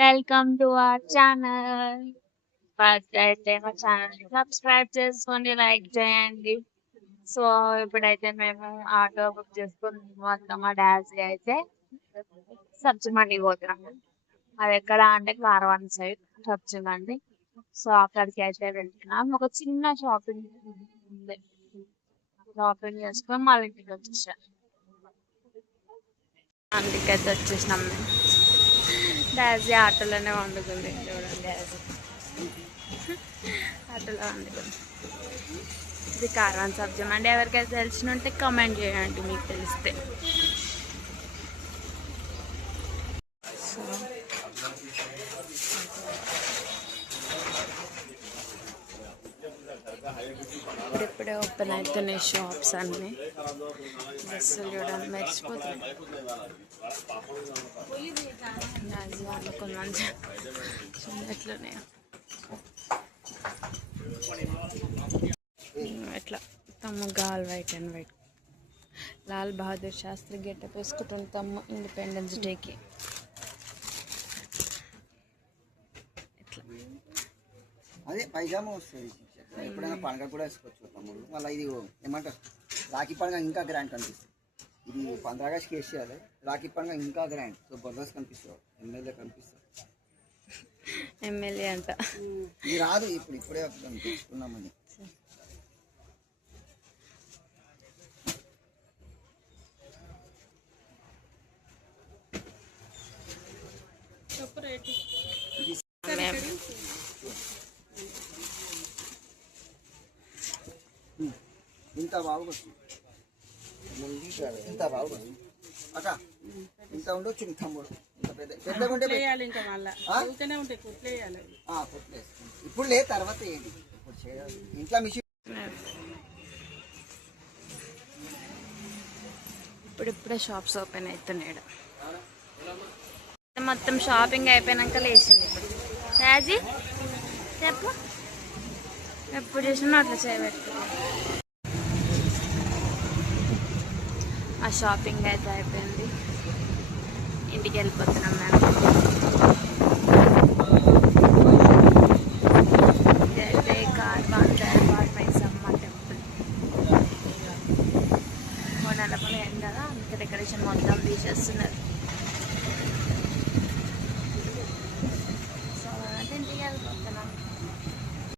Welcome to our channel. First అయితే మా channel subscribe చేసుకోండి, లైక్ చేయండి. సో ఇప్పుడైతే మేము ఆటో బుక్ చేసుకుని మొత్తం మా డాడీ అయితే సబ్సిమండి పోతున్నాము. అది ఎక్కడ అంటే కార్వాన్ సైడ్ సబ్సిమండి. సో అక్కడికి అయితే వెళ్తున్నాం. ఒక చిన్న షాపింగ్ ఉంది. షాపింగ్ చేసుకొని మళ్ళీ ఇంటికి వచ్చేసాం. అందుకైతే వచ్చేసినాం మేము. డాజీ ఆటోలోనే వండుకుంది. చూడండి డాజీ ఆటోలో వండుకుంది. ఇది కార్వాన్ సబ్జీ అండి. ఎవరికైతే తెలిసిన ఉంటే కామెంట్ చేయండి మీకు తెలిస్తే. సో ఇప్పుడే ఓపెన్ అవుతున్నాయి షాప్స్ అన్నీ. డ్రెస్సులు చూడండి మెరిచిపోతున్నాయి. డాజీ వండుకొని మంచిగా ఎట్లున్నాయో ఎట్లా తమ్ము గాల్ white and white Lal Bahadur Shastri getup వేసుకుంటుంది తమ్ము ఇండిపెండెన్స్ డేకి. ఎట్లా అదే పైజామా వస్తుంది. ఎప్పుడైనా పండుగ కూడా వేసుకోవచ్చు తమ్ముడు. మళ్ళీ ఇది ఏమంటారు, రాఖీ పండుగ ఇంకా గ్రాండ్ కనిపిస్తుంది. ఇది 15 ఆగస్ట్కి వేసేయాలి. రాఖీ పండుగ ఇంకా గ్రాండ్. సో బర్దర్స్ కనిపిస్తావు, ఎమ్మెల్యే కనిపిస్తావు. ఎమ్మెల్యే అంట ఇది రాదు ఇప్పుడే తెచ్చుకున్నామని. ఇంత బాగా వస్తుంది, ఇంత బాగా వస్తుంది అక్క. ఇంత ఉండొచ్చు మీ తమ్ముడు. ఇంత పెద్దగా ఉంటే ఇప్పుడు లేదు, తర్వాత ఏంటి ఇప్పుడు చేయాలి ఇంట్లో మిషన్. ఇప్పుడిప్పుడే షాప్స్ ఓపెన్ అవుతున్నాడు. మొత్తం షాపింగ్ అయిపోయాక లేచింది. ఇప్పుడు రాజీ చెప్పు, ఎప్పుడు చేసినా అట్లా చేయబెట్టుకో. ఆ షాపింగ్ అయితే అయిపోయింది. ఇంటికి వెళ్ళిపోతున్నాం మేము. ఇదైతే కార్వాన్ మైసమ్మ టెంపుల్. కొండలపల్లి ఏం కదా, అందుకే డెకరేషన్ మొత్తం తీసేస్తున్నారు.